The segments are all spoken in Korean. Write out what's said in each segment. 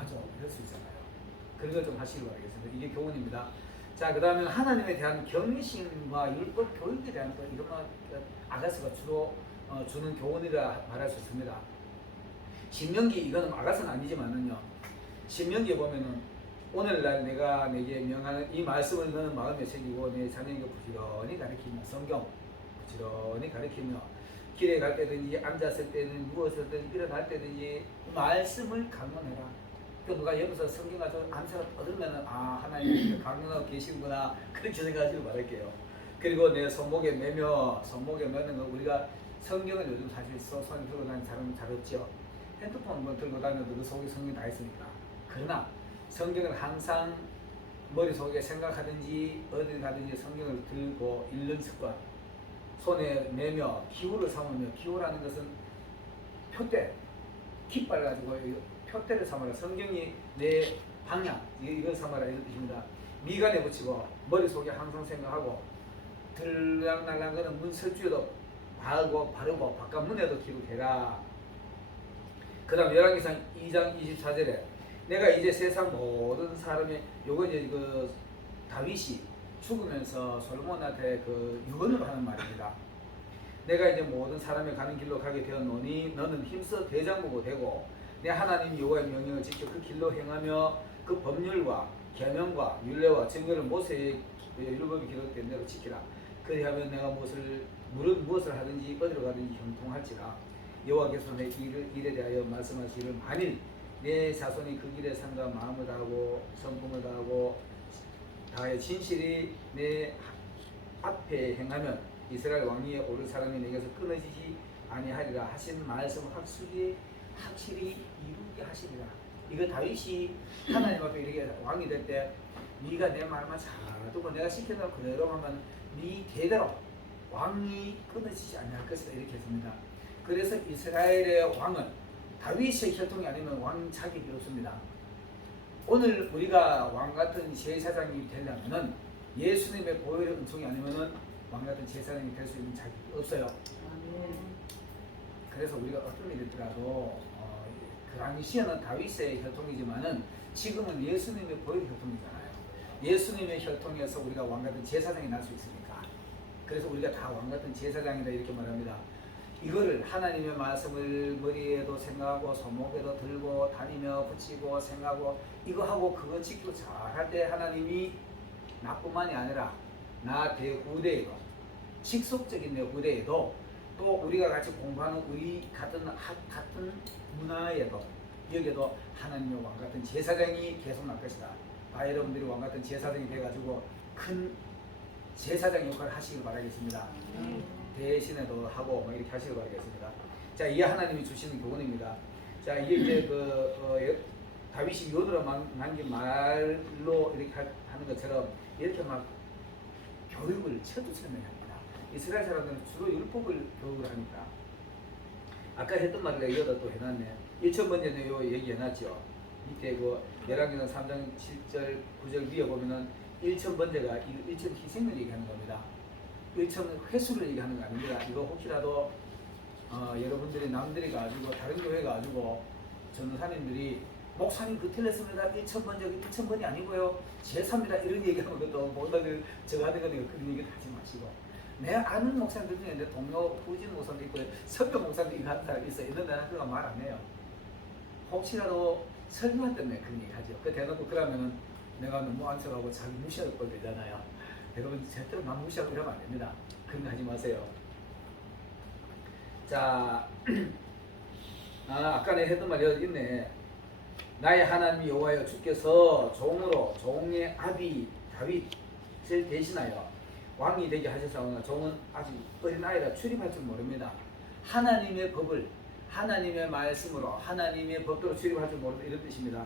맞아, 그럴 수 있잖아요. 그런 걸 좀 하시기 바라겠습니다. 이게 교훈입니다. 자, 그 다음에 하나님에 대한 경외심과 율법 교육에 대한 또 이런 아가스가 주로 주는 교훈이라 말할 수 있습니다. 신명기, 이거는 아가스는 아니지만은요, 신명기에 보면은 오늘날 내가 내게 명하는 이 말씀을 너는 마음에 새기고 내 자녀에게 부지런히 가르치며, 성경 부지런히 가르치며, 길에 갈 때든지 앉았을 때는 누웠을 때든 일어날 때든지 말씀을 강론해라. 그 누가 여기서 성경 가지고 암세가 떠들면은 하나님 강론하고 계시구나, 그렇게 생각하시길 바랄게요. 그리고 내 손목에 매는 거, 우리가 성경을 요즘 사실 손에 들고 다니는 사람은 잘 없죠. 핸드폰 뭐 들고 다녀도 그 속에 성경이 다 있으니까. 그러나 성경을 항상 머릿속에 생각하든지 어디 가든지 성경을 들고 읽는 습관, 손에 매며 기호를 삼으며, 기호라는 것은 표대, 깃발 가지고 표대를 삼아라. 성경이 내 방향, 이걸 삼아라, 이런 뜻입니다. 미간에 붙이고 머릿속에 항상 생각하고, 들락날락 거는 문 설주에도 바르고 바깥 문에도 기록해라. 그 다음 열왕기상 2장 24절에 내가 이제 세상 모든 사람의, 요거 이제 그 다윗이 죽으면서 솔로몬한테 그 유언을 하는 말입니다. 내가 이제 모든 사람이 가는 길로 가게 되었노니 너는 힘써 대장부가 되고 내 하나님 여호와의 명령을 지켜 그 길로 행하며 그 법률과 계명과 율례와 증거를 모세의 율법이 기록된 대로 지키라. 그리하면 내가 무엇을 하든지 어디로 가든지 형통할지라. 여호와께서 내 일에 대하여 말씀하시기를 만일 내 자손이 그 길에 삼가 마음을 다하고 성품을 다하여 진실이 내 앞에 행하면 이스라엘 왕위에 오를 사람이 내게서 끊어지지 아니하리라 하신 말씀을 확실히 이루게 하시리라. 이거 다윗이 하나님 앞에 이렇게 왕이 될 때 네가 내 말만 잘 듣고 내가 시켜놓은 그대로 하면 네 대대로 왕이 끊어지지 아니할 것이다, 이렇게 했습니다. 그래서 이스라엘의 왕은 다윗의 혈통이 아니면 왕 자격이 없습니다. 오늘 우리가 왕 같은 제사장이 되려면은 예수님의 보혈의 은총이 아니면은 왕 같은 제사장이 될 수 있는 자격이 없어요. 그래서 우리가 어떤 일이 있더라도 그 당시에는 다윗의 혈통이지만은 지금은 예수님의 보혈 혈통이잖아요. 예수님의 혈통에서 우리가 왕 같은 제사장이 날 수 있으니까. 그래서 우리가 다 왕 같은 제사장이다, 이렇게 말합니다. 이거를 하나님의 말씀을 머리에도 생각하고 손목에도 들고 다니며 붙이고 생각하고 이거 하고 그거 지키고 잘 할 때 하나님이 나뿐만이 아니라 나 대후대에도, 직속적인 내 후대에도, 또 우리가 같이 공부하는 우리 같은 문화에도, 여기에도 하나님의 왕 같은 제사장이 계속 날 것이다. 여러분들이 왕 같은 제사장이 돼가지고 큰 제사장 역할을 하시길 바라겠습니다. 대신에도 하고 뭐 이렇게 하시길 바라겠습니다. 자, 이게 하나님이 주시는 교훈입니다. 자, 이게 이제 다윗이 요들어 남긴 말로 이렇게 하는 것처럼 이렇게 막 교육을 철두철미하게 합니다. 이스라엘 사람들은 주로 율법을 교육을 하니까. 아까 했던 말을 이어다 또 해놨네. 1,000번째는 요 얘기해놨죠. 밑에 그 열왕기상 3장 7절 9절 위에 보면은 1,000번째가 1,000 희생을 얘기하는 겁니다. 1,000 횟수를 얘기하는 거 아닙니다. 이거 혹시라도 여러분들이 남들이 가지고 다른 교회 가지고 전도사님들이 목사님 그 틀렸습니다. 1,000번이 아니고요. 제3입니다. 이런 얘기하면 그것도 뭔가를 저거 하는 거니까 그런 얘기를 하지 마시고, 내가 아는 목사님들 중에 내 동료 후진 목사님도 있고 설교 목사님도 이거 하는 사람이 있어요. 있는데 그가 말 안 해요. 혹시라도 설교할 때문에 그런 얘기 하죠. 그 대놓고 그러면은 내가 너무 안쓰러워하고 자기 무시할 걸 되잖아요. 여러분 절대로 남 무시하고 이러면 안 됩니다. 그런 거 하지 마세요. 자, 아까 내가 했던 말이 여기 있네. 나의 하나님 여호와여 주께서 종의 아비 다윗을 대신하여 왕이 되게 하셨사오나 종은 아직 어린아이라 출입할 줄 모릅니다. 하나님의 법을 하나님의 말씀으로 하나님의 법대로 출입할 줄 모른다, 이런 뜻입니다.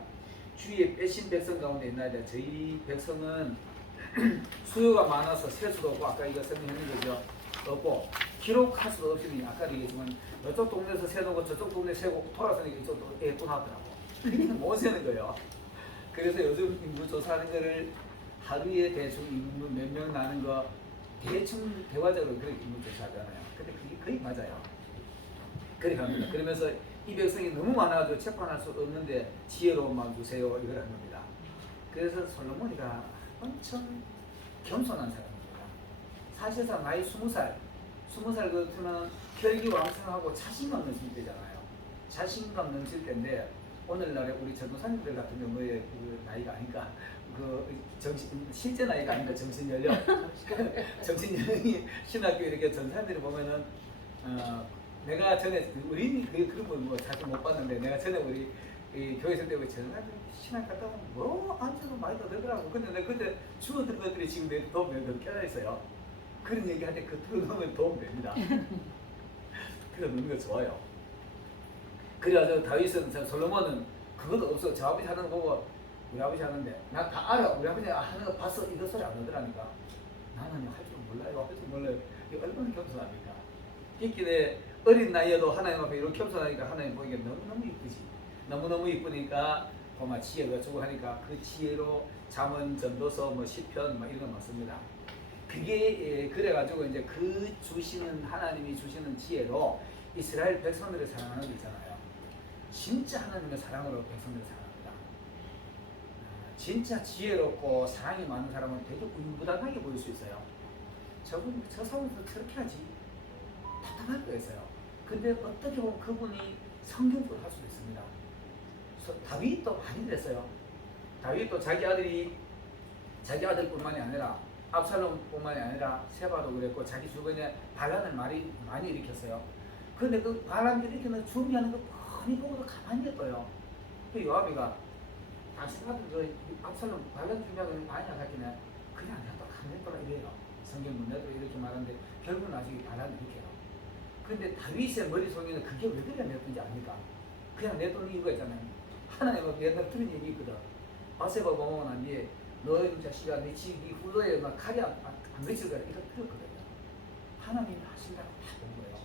주위에 빼신 백성 가운데 있나이다. 저희 백성은 수요가 많아서 셀 수도 없고, 아까 이거 설명했는 거죠. 없고 기록할 수도 없으니 아까 얘기했지만 저쪽 동네에서 세놓고 저쪽 동네 세고 돌아서니까 이쪽도 또 나더라고. 그러니까 못 세는 거예요. 그래서 요즘 인구 조사하는 거를 하루에 대충 인구 몇 명 나는 거 대충 대화적으로 그렇게 인구 조사하잖아요. 근데 그게 거의 맞아요. 그렇게 합니다. 그러면서 이 백성이 너무 많아서 재판할 수 없는데 지혜로움만 주세요 이걸 한 겁니다. 그래서 솔로몬이가 엄청 겸손한 사람입니다. 사실상 나이 20살 같으면 혈기왕성하고 자신감 넘칠 때잖아요. 자신감 넘칠 때인데 오늘날에 우리 전도사님들 같은 경우에 그 나이가 아니까 실제 나이가 아니까 정신연령 정신연령이 신학교 이렇게 전사님들이 보면은 내가 전에 우리 그런 거 자주 못 봤는데 내가 전에 우리 이 교회 있을 때 전사님 신학 갔다 오면 뭐 앉아도 많이 더 되더라고. 근데 내가 그때 주었던 것들이 지금 내 도움에 몇 개나 있어요. 그런 얘기할 때 그 들어놓으면 도움 됩니다. 그래서 넣는 거 좋아요. 그래가지고 다윗은 솔로몬은 그것도 없어. 저 아버지 하는 거 보고 우리 아버지 하는데 나 다 알아. 우리 아버지 하는 거 봤어. 이거 소리 안 하더라니까. 나는 할 줄 몰라요. 할 줄 몰라요. 이게 얼마나 겸손합니까? 이렇게 어린 나이에도 하나님 앞에 이렇게 겸손하니까 하나님 보기에 너무너무 이쁘지. 너무너무 이쁘니까 정말 지혜가 주고 하니까 그 지혜로 잠언, 전도서, 뭐 시편 뭐 이런 거 맞습니다. 그게 그래가지고 이제 그 주시는 하나님이 주시는 지혜로 이스라엘 백성들을 사랑하는 게 있잖아요. 진짜 하나님의 사랑으로 백성들을 사랑합니다. 진짜 지혜롭고 사랑이 많은 사람은 되게 우유부단하게 보일 수 있어요. 저 사람도 저렇게 하지. 답답할 거 있어요. 근데 어떻게 보면 그분이 성경적으로 할 수도 있습니다. 다윗도 많이 됐어요. 다윗도 자기 아들뿐만이 아니라 압살롬뿐만이 아니라 세바도 그랬고 자기 주변에 반란을 많이 일으켰어요. 그런데 그 반란 일으키는 준비하는 거 뻔히 보고도 가만히 냅둬요. 그 요압이가 당신 아들 그 압살롬 반란 준비하는 거 많이 하겠네. 그냥 냅둬 가만히 냅둬라 이래요. 성경 문제도 이렇게 말하는데 결국은 나중에 반란을 일으켜요. 그런데 다윗의 머릿속에는 그게 왜 그래 냅둔지 압니까? 그냥 냅둔 이유가 있잖아요. 하나님 옛날 들은 얘기 있거든. 바세바 보고 난 뒤에 너희 자식아 네 집이 후로에 막 칼이 안 그칠 거라 이렇게 들었거든요. 하나님이 하신다고 다 본 거예요.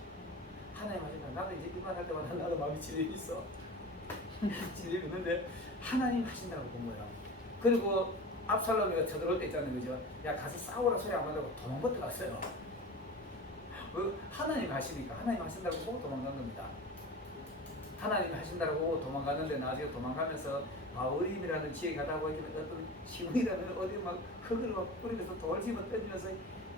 하나님 하신다. 나도 이제 이만할 때마다 나도 마음이 지름이 있어. 지름이 있는데 하나님 하신다고 본 거예요. 그리고 압살롬이가 쳐들어올 때 있잖아요. 그죠? 야 가서 싸우라 소리 안 한다고 도망가 들어갔어요. 하나님 하시니까 하나님 하신다고 보고 도망간 겁니다. 하나님 하신다고 보고 도망가는데 나중에 도망가면서 바울임이라는 지에 가다 보니까 어떤 시몬이라는 어디 막 흙을 막 뿌리면서 돌 집어 던지면서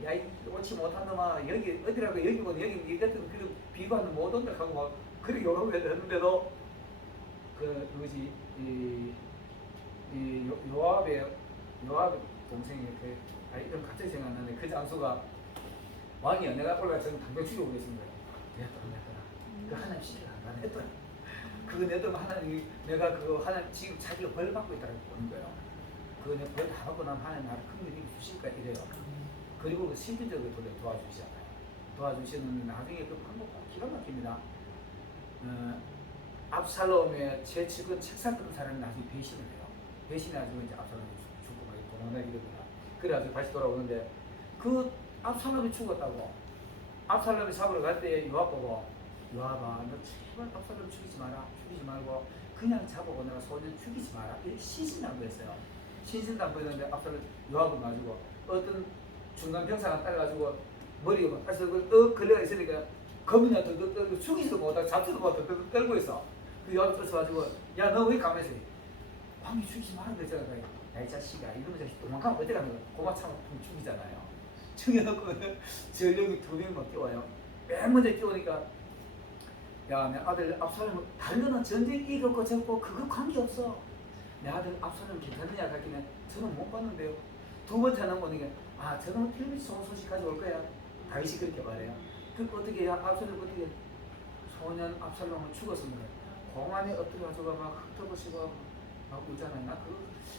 야 이 옳지 못한 놈아 여기 어디라고 여기고 여기 이 같은 그런 비관은 못 온다 하고 막 그렇게 욕을 했는데도 그 누구지 요압의 동생이 이름 갑자기 생각 안 나는데 그 장수가 왕이야 내가 올라가 저는 당장 죽이고 계신 거예요. 내가 또 그 하나님 시키가 안 가네 했더니 그거 내도 하나님이 내가 그거 하나님 지금 자기가 벌 받고 있다고 보는 거예요. 그거 내가 벌 다 받고 나면 하나님 나를 큰 일이 주실까 이래요. 그리고 그 실질적으로 도와주시잖아요. 도와주시는 나중에 그 방법 기가 막힙니다. 압살롬의 최측은 책상 끄는 사람이 나중에 배신을 해요. 배신해가지고 이제 압살롬이 죽고 막 도망다니게 됩니다. 그래가지고 다시 돌아오는데 그 압살롬이 죽었다고 압살롬이 잡으러 갈 때 요압 보고 요압아 너 제발 압살롬 죽이지 말고 그냥 잡아고 내가 소년 죽이지 마라 이렇게 신신당부했어요. 신신당부했는데 압살롬 요압을 가지고 어떤 중간 병사가 따라가지고 머리가 막 걸려가 있으니까 겁이 나서 죽이지도 못하고 잡지도 못하고 떨고 있어. 그 요압이 쫓아가지고 야 너 왜 가만히 있어? 왕이 죽이지 말라 그랬잖아. 야 이 자식아 이놈의 자식 도망가면 어디 가는 거야? 고마 참아 죽이잖아요. 죽여놓고 전령이 2명 막 뛰어와요. 맨 먼저 뛰어오니까 야 내 아들 압살롬 다른 거는 전쟁 이겼고 졌고 그거 관계없어. 내 아들 압살롬 괜찮느냐 갔길래 저는 못 봤는데요. 두 번째는 보니까 저는 필리핀 좋은 소식 가져올 거야. 다윗이 그렇게 말해요. 그 어떻게 압살롬 어떻게 소년 압살롬은 죽었습니다. 공안에 엎드려 가지고 막 흩어보시고 막 울잖아요. 나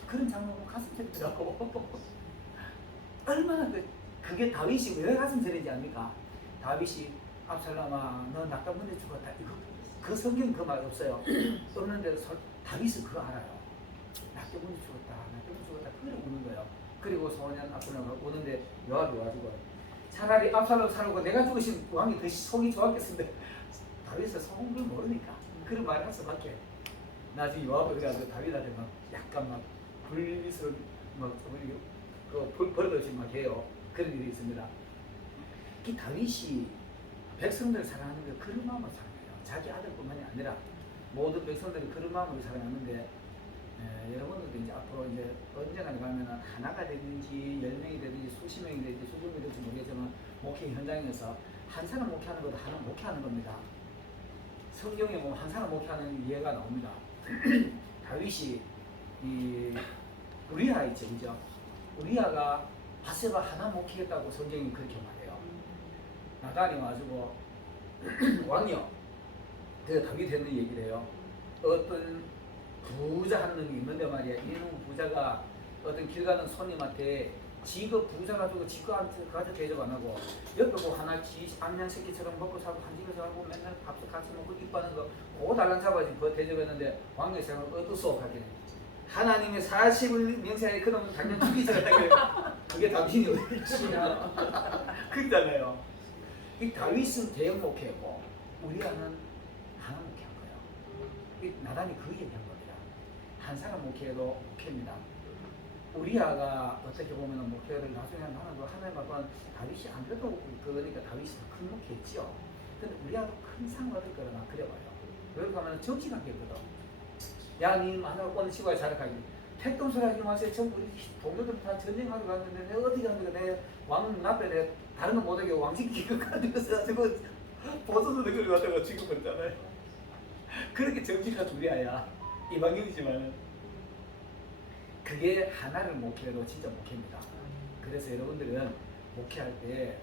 그런 장면 보면 가슴 찌르더라고. 얼마나 그게 다윗이 왜 가슴 찌르는지 압니까? 다윗이 압살롬아 너 낙담 문제 죽었다. 그 성경 그 말 없어요. 없는데 다윗은 그거 알아요. 낙담 문제 죽었다. 그래 우는 거예요. 그리고 소년 압살롬이 오는데 요압이 와가지고 차라리 압살롬 살고 내가 죽으신 왕이 더 속이 좋았겠는데 다윗은 속은 걸 모르니까 그런 말을 할 수밖에. 나중에 요압이 그래가지고 다윗한테 막 약간 막 불미스러운 막 버릇없이 막 해요. 그런 일이 있습니다. 이 다윗이 백성들 사랑하는 게 그런 마음을 사랑해요. 자기 아들뿐만이 아니라 모든 백성들이 그런 마음으로 살아가는데 여러분들도 이제 앞으로 이제 언젠가 가면은 하나가 되든지 10명이 되든지 수십 명이 되든지 수십 명이 될지 모르겠지만 목회 현장에서 한 사람 목회하는 것도 하나 목회하는 겁니다. 성경에 보면 한 사람 목회하는 예가 나옵니다. 다윗이 이 우리아 있죠, 그죠? 우리아가 바세바 하나 목회했다고 성경이 그렇게 말해요. 나단이 와가지고 왕이요. 그 다윗 했는 얘기를 해요. 어떤 부자 한 놈이 있는데 말이야. 이놈 부자가 어떤 길 가는 손님한테 지가 부자 가지고 지가한테 그한테 대접 안 하고 옆에 뭐 하나 지 암양 새끼처럼 먹고 사고 한 집에서 하고 맨날 밥도 같이 먹고 입하는 거 그거 달랑 잡아지 그 대접했는데 왕의 생각을 어두수하게 하나님의 40을 명세하에 그놈은 당연 죽이잖아요. 그게 당신이 옳지냐 그러잖아요. 이 다윗은 대형 목회고 우리아는 하나 목회한 거예요. 이 나단이 그 얘기한 겁니다. 한 사람 목회도 목회입니다. 우리아가 어떻게 보면 목회를 나중에 하는 거 하나님 앞은 다윗이 안 그래도 그러니까 다윗이 더 큰 목회했지요. 근데 우리아도 큰 상 얻을 거라 나 그래 봐요. 여기 가면 정치관계거든. 야, 니 하나 오늘 시골에 자락하기. 택동소리 하지 마세요. 전부 우리 동료들 다 전쟁하러 갔는데 내가 어디 갔는데 내 왕 앞에 내 다른 건 못하게 왕직기가 가지고서 저거 벗어서 그걸 갖다가 죽여버렸잖아요. 그렇게 정직한 우리아야. 이방인이지만은 그게 하나를 목회로 진짜 목회입니다. 그래서 여러분들은 목회할 때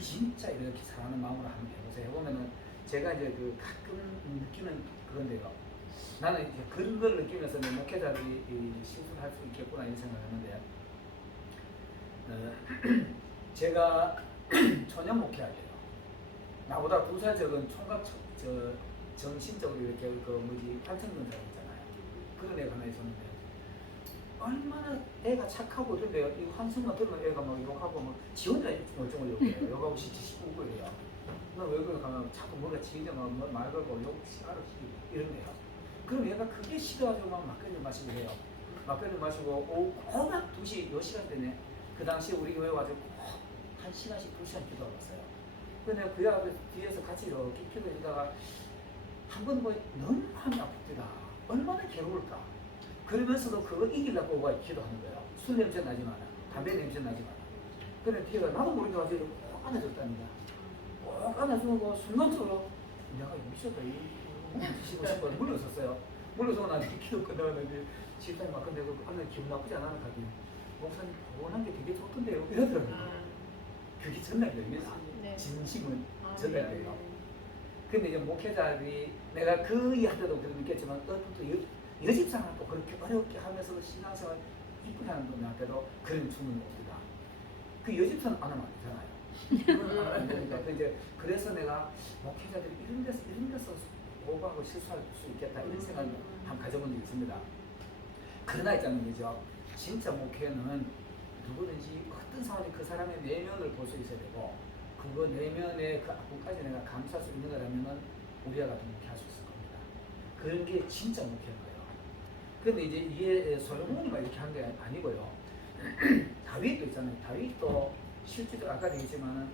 진짜 이렇게 사랑하는 마음으로 한번 해보세요. 해보면은 제가 이제 그 가끔 느끼는 그건데요. 나는 이제 그런 걸 느끼면서 내 목회자들이 실수를 할 수 있겠구나 이런 생각을 했는데 제가 초년 목회할 때요. 나보다 2살 적은 총각 정신적으로 이렇게 활성된 사람 있잖아요. 그런 애가 하나 있었는데 얼마나 애가 착하고 이런데요. 이 한숨만 들으면 애가 막 욕하고 막 지 혼자 멀쩡을 욕해요. 욕하고 시시시고 그래요. 나 외국에 가면 자꾸 뭔가 지인들 말 걸고 욕 싫어하고 이런데요. 그럼 얘가 그게 싫어가지고 막 막걸리 마시고 해요. 막걸리 마시고 오막 2시, 요 시간대네. 그 당시에 우리 교회 와서 꼭 1시간씩 2시간 기도하고 왔어요. 근데 그 앞에 뒤에서 같이 이렇게 기도해주다가 한 번 뭐 너무 마음이 아프다. 얼마나 괴로울까. 그러면서도 그거 이기려고 와 기도하는 거예요. 술 냄새 나지만, 담배 냄새 나지만. 근데 뒤에가 나도 모르게 와서 이렇게 꼭 안아줬답니다. 꼭 안아주고 순간적으로 내가 미쳤다. 드시고 싶어 물러섰어요. 물러서고 나서 기도 끝나는데 집사님 막 근데 그 안에 기분 나쁘지 않아 가지. 목사님 보는 게 되게 좋던데요. 이러더라고요. 그게 전달돼요. 진심은 전달돼요. 근데 이제 목회자들이 내가 그 이야기도 느꼈지만 또 여집사람도 그렇게 어렵게 하면서도 신앙생활 이쁘게 하는 분한테도 그런 주문이 옵니다. 그 여집사는 안 하면 안 되잖아요. 그건 안 하면 되니까. 이제 그래서 내가 목회자들이 이런 데서 오버하고 실수할 수 있겠다 이런 생각을 한번 가져본 적이 있습니다. 그러나 있잖아요. 그죠? 진짜 목회는 누구든지 어떤 상황이 그 사람의 내면을 볼 수 있어야 되고 그거 내면의 그 앞부분까지 내가 감수할 수 있는 거라면 우리가 같은 목회할 수 있을 겁니다. 그런 게 진짜 목회인 거예요. 그런데 이제 이게 솔로몬이만 이렇게 한 게 아니고요. 다윗도 있잖아요. 다윗도 실제로 아까 얘기했지만은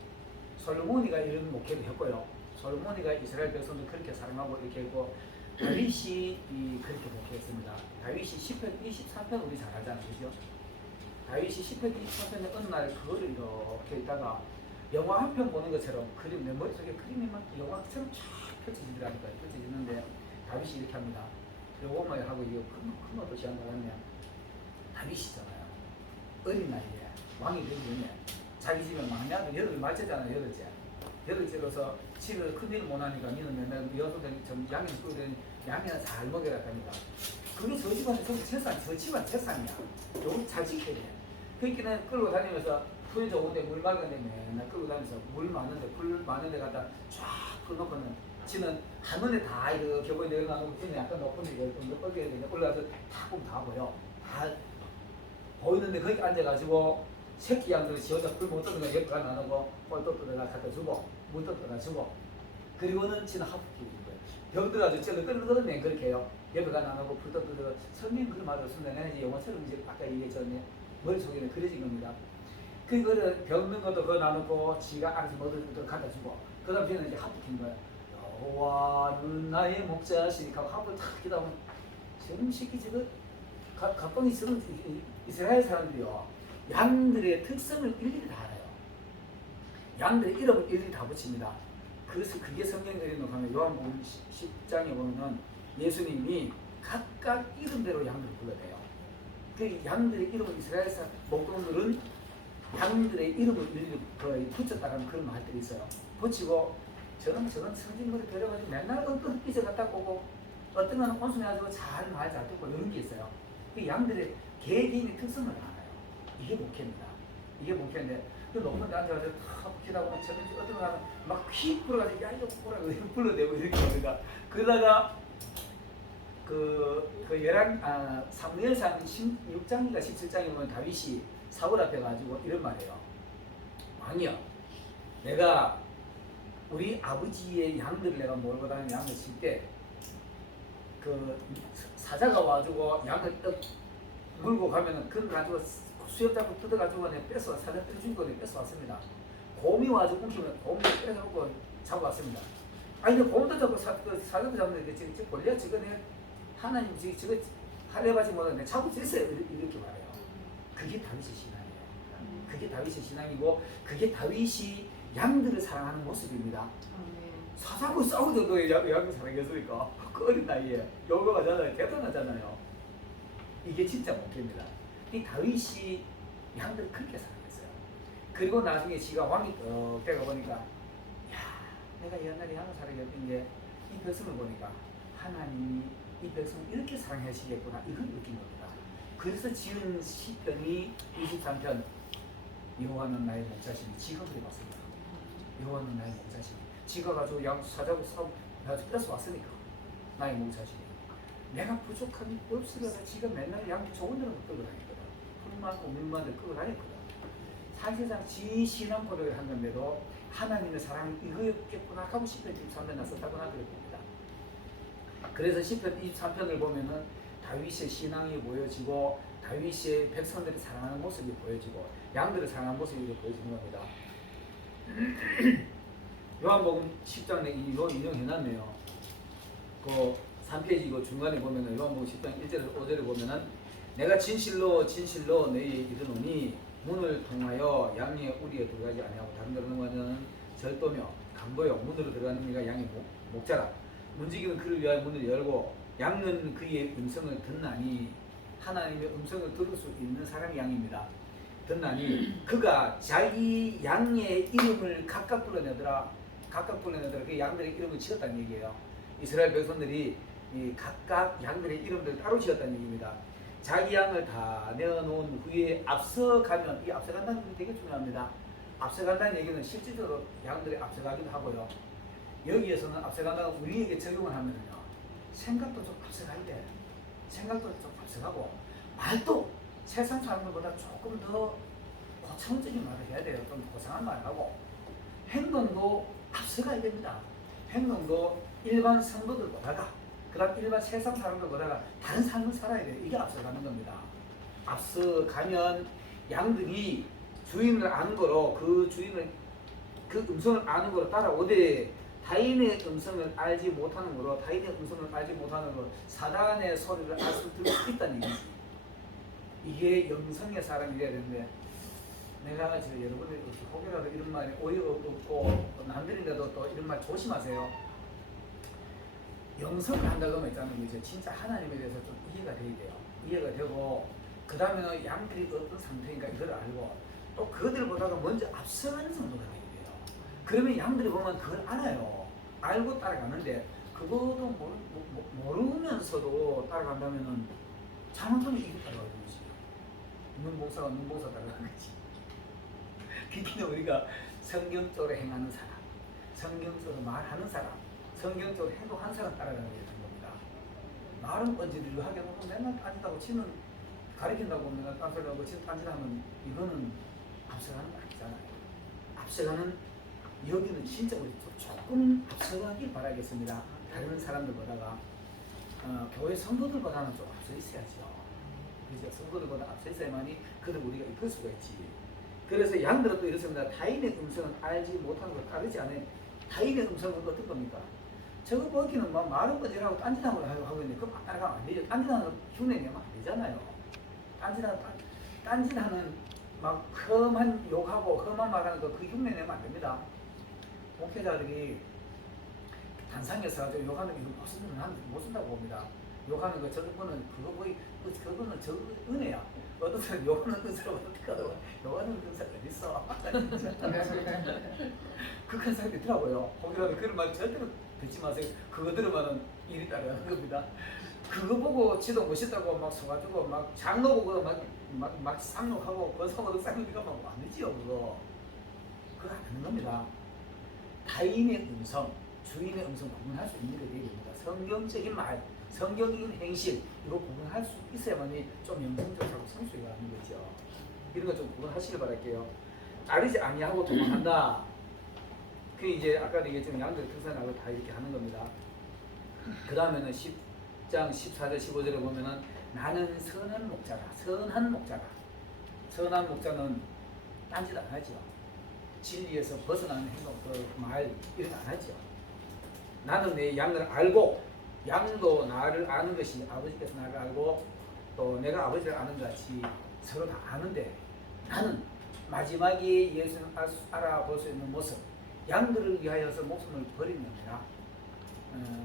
솔로몬이가 이런 목회를 했고요. 솔로몬이가 이스라엘 백성들 그렇게 사랑하고 이렇게 했고 다윗이 그렇게 목회했습니다. 다윗이 10편 23편 우리 잘 알잖아요. 그죠? 다윗이 10편 23편에 어느 날 그거를 이렇게 있다가 영화 한 편 보는 것처럼 그림 내 머릿속에 그림이 막 영화처럼 쫙 펼쳐지더라고요. 펼쳐지는데 다윗이 이렇게 합니다. 요것만 하고 이거 큰 뜻이 한다고 하면 다윗이잖아요. 어린 나이에 왕이 되기 전에 자기 집에 막내 아들 8을 맞췄잖아요. 8째로서 집에서 큰일 못하니까 니는 맨날 여수된 양이 끓는 양이나 잘 먹여라 하니까 그게 저 집안에 저 집안 재산이야. 요거 잘 지켜야 돼. 그렇게는 끌고 다니면서 풀이 좋은데 물 맑은데 맨날 끌고 다니면서 물 많은데 불 많은데 갖다 쫙 풀놓고는 지는 한눈에 다 이렇게 보이 내려가고 지는 약간 높은 데 올라가서 다 보면 다 보여. 다 보이는데 거기 앉아가지고 새끼 양들이 지 혼자 불 못 떠는 거 옆에 가다 놔두고 꼴떡 뜯어가 갖다 주고 물 떠다가 주고 그리고는 지는 하프키 거예요. 병들어가지고 쟤를 끌어들면 그렇게 해요. 옆에 가다 놔두고 불 떠다가 선생님 그 말을 쓴다. 내가 이제 영어처럼 이제 아까 얘기했잖아요. 머릿속에는 그려진 겁니다. 그거를 병든 것도 그거 나누고 지가 알아서 뭐든 갖다 주고 그 다음 뒤에는 이제 하프킨 거예요. 여호와는 나의 목자시니까 하고 탁 기다 보면 저놈 새끼 저거 가방이 저런 이스라엘 사람들이요 양들의 특성을 일일이 다 알아요. 양들의 이름을 일일이 다 붙입니다. 그래서 그게 성경에 가면 요한복음 10장에 보면은 예수님이 각각 이름대로 양들을 불러대요. 그 양들의 이름을 이스라엘 사람 목동들은 양들의 이름을 일일이 붙였다는 그런 말들이 있어요. 붙이고 저런 성진물을 데려가지고 맨날 어떤 삐져 갖다 오고 어떤 거는 온순히 가지고 잘 말 잘 듣고 이런 게 있어요. 그 양들의 개개인의 특성을 알아요. 이게 목회입니다. 이게 목회인데 그 높은 데 앉아가지고 탁 기다 보면 저런 어떤 거는 막휙 불어가지고 야 이거 보라고 불러대고 이렇게 합니다. 그러다가 사무엘상 16장인가 17장에 보면 다윗이 사울 앞에 가지고 이런 말이에요. 왕이여, 내가 우리 아버지의 양들을 내가 몰고 다니는 양을 칠 때 그 사자가 와가지고 양을 떡 물고 가면은 그걸 가지고 수염 잡고 뜯어가지고 내가 뺏어 사자 뜯어준 거 내가 뺏어왔습니다. 곰이 와가지고 움키면 곰을 뺏어놓고 잡아왔습니다. 아니 근데 곰도 잡고 사자도 잡는데 지금 골리앗 지금 내가 하나님 지금 할례받지 못한 내 잡을 수 있어요. 이렇게 말해요. 그게 다윗의 신앙이에요. 그게 다윗의 신앙이고 그게 다윗이 양들을 사랑하는 모습입니다. 사자고 싸우던도 양을 사랑했으니까 그 어린 나이에 요거가잖아요. 대단하잖아요. 이게 진짜 목회입니다. 이 다윗이 양들을 그렇게 사랑했어요. 그리고 나중에 지가 왕이 때가 보니까 야 내가 옛날에 양을 사랑했던 게 이 백성을 보니까 하나님이 이 백성을 이렇게 사랑하시겠구나 이걸 느낀 겁니다. 그래서 지은 시편이 23편 여호와는 나의 목자시니 지가 그래 봤습니다. 여호와는 나의 목자시니 지가 가지고 양 사자고 싸움 가지고 뺏어왔으니까 나의 목자시니 내가 부족함이 없으려다 지가 맨날 양 좋은 데로 끌고 다녔거든. 풀 많고 물 많은 데를 끌고 다녔거든. 사실상 지 신앙 고백을 한 건데도 하나님의 사랑이 이거였겠구나 하고 시편 23편 나섰다고 하더랍니다. 그래서 시편 23편을 보면은 다윗의 신앙이 보여지고 다윗의 백성들이 사랑하는 모습이 보여지고 양들을 사랑하는 모습이 보여지는 겁니다. 요한복음 10장 내 이거 인용해놨네요. 그 3페이지 중간에 보면은 요한복음 10장 1절 5절에 보면은 내가 진실로 진실로 너희에 이르노니 문을 통하여 양의 우리에 들어가지 아니하고 다른 데로 넘어가는 절도며 강도요 문으로 들어가는 이가 양의 목자라. 문지기는 그를 위하여 문을 열고 양은 그의 음성을 듣나니 하나님의 음성을 들을 수 있는 사람이 양입니다. 듣나니 그가 자기 양의 이름을 각각 불러내더라. 그 양들의 이름을 지었다는 얘기예요. 이스라엘 백성들이 각각 양들의 이름들을 따로 지었다는 얘기입니다. 자기 양을 다 내어놓은 후에 앞서가면 이 앞서간다는 게 되게 중요합니다. 앞서간다는 얘기는 실질적으로 양들이 앞서가기도 하고요. 여기에서는 앞서간다고 우리에게 적용을 하면요. 생각도 좀 앞서가야 돼. 생각도 좀 앞서가고 말도 세상 사람들보다 조금 더 고차원적인 말을 해야 돼요. 좀 고상한 말을 하고 행동도 앞서가야 됩니다. 행동도 일반 성도들보다가 그 다음 일반 세상 사람들보다가 다른 삶을 살아야 돼요. 이게 앞서가는 겁니다. 앞서가면 양들이 주인을 아는 거로 그 음성을 아는 거로 따라오되 타인의 음성을 알지 못하는 거로 타인의 음성을 알지 못하는 거로 사단의 소리를 알 수 들을 수 있다는 얘기지. 이게 영성의 사람이 돼야 되는데 내가 여러분들 혹여라도 이런 말이 오해가 없고 남들인데도 또 이런 말 조심하세요. 영성을 한다고 하면 있잖아요. 이제 진짜 하나님에 대해서 좀 이해가 돼야 돼요. 이해가 되고 그 다음에는 양들이 어떤 상태인가 이걸 알고 또 그들보다가 먼저 앞서가는 정도가 돼야 돼요. 그러면 양들이 보면 그걸 알아요. 알고 따라가는데 그것도 모르면서도 따라간다면은 잘못하면 이거 따라가는 거지. 눈봉사가 눈봉사 따라가는 거지. 그렇게 우리가 성경적으로 행하는 사람, 성경적으로 말하는 사람, 성경적으로 행동한 사람 따라가는 게 되는 겁니다. 말은 언제든지 하게 놓고 맨날 딴짓하고 치는 가리킨다고 맨날 딴소리하고 치는 딴짓하면 이거는 앞서가는 거 아니잖아요. 앞서가는 여기는 진짜 우리 조금 앞서가길 바라겠습니다. 다른 사람들보다가 교회 성도들보다는 좀 앞서 있어야죠. 그죠? 성도들보다 앞서 있어야만이 그들 우리가 이끌 수가 있지. 그래서 양들은 또 이렇습니다. 타인의 음성은 알지 못하는 걸 따르지 않아요. 타인의 음성은 어떤 겁니까? 저거 보기는 막 말은 거지라고 딴짓하고 하고 있는데 그거 막 따라가면 안 되죠. 딴짓하는 흉내 내면 안 되잖아요. 딴짓하는 막 험한 욕하고 험한 말하는 거 그 흉내 내면 안 됩니다. 목회자들이 단상에서 가지고 욕하는 거 이거 못 쓴다고 봅니다. 욕하는 거 저거는 그거 거의 그거는 저 은혜야. 어떤 사람 욕하는 은사로 어떻게 하더라고. 욕하는 은사가 어디 있어? 그런 사람이 있더라고요. 거기라도 그런 말 절대로 듣지 마세요. 그거 들으면은 일이 따라가는 겁니다. 그거 보고 지도 멋있다고 막 서가지고 막 장로 보고 막 쌍욕하고 권사모도 쌍욕하고 막 안 되지요. 그거 안 하는 겁니다. 타인의 음성, 주인의 음성 구분할 수 있는 게 됩니다. 성경적인 말, 성경적인 행실 이거 구분할 수 있어야만이 좀 영성적으로 성수가 하는 거죠. 이런 거 좀 구분하시길 바랄게요. 따르지 아니하고 도망한다. 그 이제 아까 얘기했지만 양들 등산하고 다 이렇게 하는 겁니다. 그 다음에는 10장 14절 15절에 보면은 나는 선한 목자라. 선한 목자라. 선한 목자는 딴짓 안 하죠. 진리에서 벗어나는 행동, 그 말 이런 거 안 하죠. 나는 내 양을 알고 양도 나를 아는 것이 아버지께서 나를 알고 또 내가 아버지를 아는 것 같이 서로 다 아는데 나는 마지막에 예수를 알아볼 수 있는 모습 양들을 위하여서 목숨을 버리는 게 아니라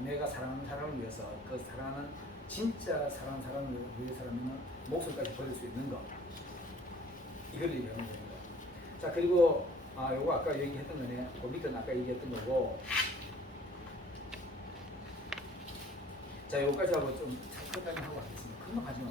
내가 사랑하는 사람을 위해서 그 사랑하는 진짜 사랑하는 사람을 위해서라면 목숨까지 버릴 수 있는 것 이걸 얘기하는 겁니다. 자 그리고 요거 아까 얘기했던 거네. 그 밑에는 아까 얘기했던 거고 자 요거까지 하고 좀 잠깐 하고 하겠습니다. 금방 하지 마.